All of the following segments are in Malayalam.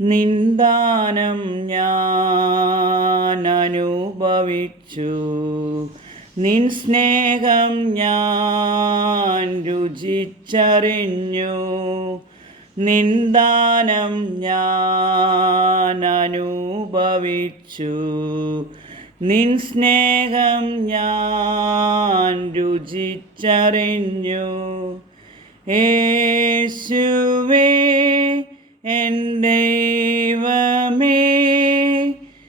നിന്ദാനം ഞാൻ അനുഭവിച്ചു നിൻ സ്നേഹം ഞാൻ രുചിച്ചറിഞ്ഞു. നിന്ദാനം ഞാൻ അനുഭവിച്ചു നിൻ സ്നേഹം ഞാൻ രുചിച്ചറിഞ്ഞു. യേശുവേ എൻ ദൈവമേ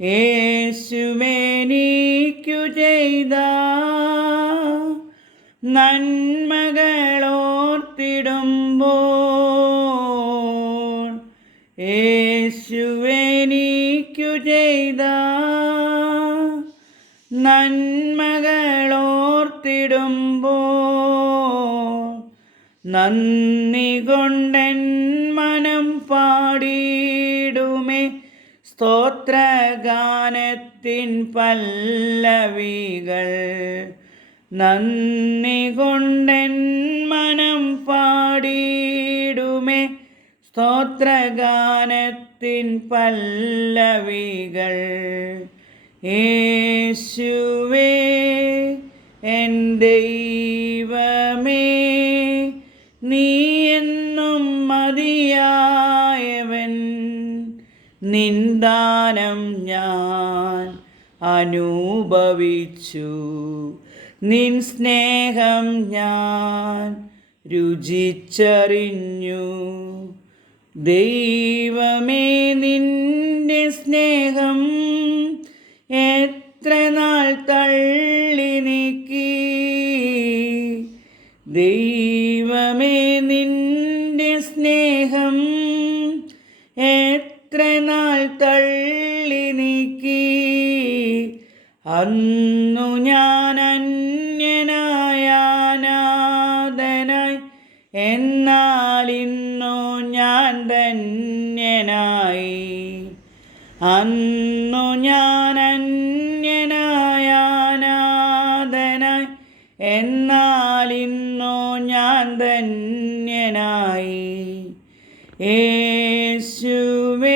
യേശുമേനിക്കു ചെയ്ത നന്മകളോർത്തിടുമ്പോൾ യേശുവേനിക്കു ചെയ്ത നന്മകളോർത്തിടുമ്പോൾ നന്ദി കൊണ്ടൻ മനം പാടിയിടുമേ. സ്തോത്രഗാനത്തിൻ പല്ലവികൾ നന്ദി കൊണ്ടൻ മനം പാടിയിടുമേ. സ്തോത്രഗാനത്തിൻ പല്ലവികൾ യേശുവേ എൻ ദൈവമേ നീ എന്നും മതിയായവൻ നിന്ദാനം ഞാൻ അനുഭവിച്ചു. നിൻ സ്നേഹം ഞാൻ രുചിച്ചറിഞ്ഞു. ദൈവമേ നിന്റെ സ്നേഹം എത്ര നാൾ തള്ളി നീക്കി? ദൈവമേ നിന്റെ സ്നേഹം എത്ര നാൾ തള്ളി നീക്കി? അന്നു ഞാൻ അന്യനായാനാഥനായി. എന്നാൽ ഇന്നു ഞാൻ ധന്യനായി. അന്നു ഞാൻ അന്യനായാനാഥനായി. എന്നാൽ ഇന്നു ഞാൻ ധന്യനായി. യേശുവേ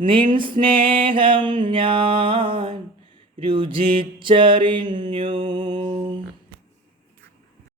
നിൻ സ്നേഹം ഞാൻ രുചിച്ചറിഞ്ഞു.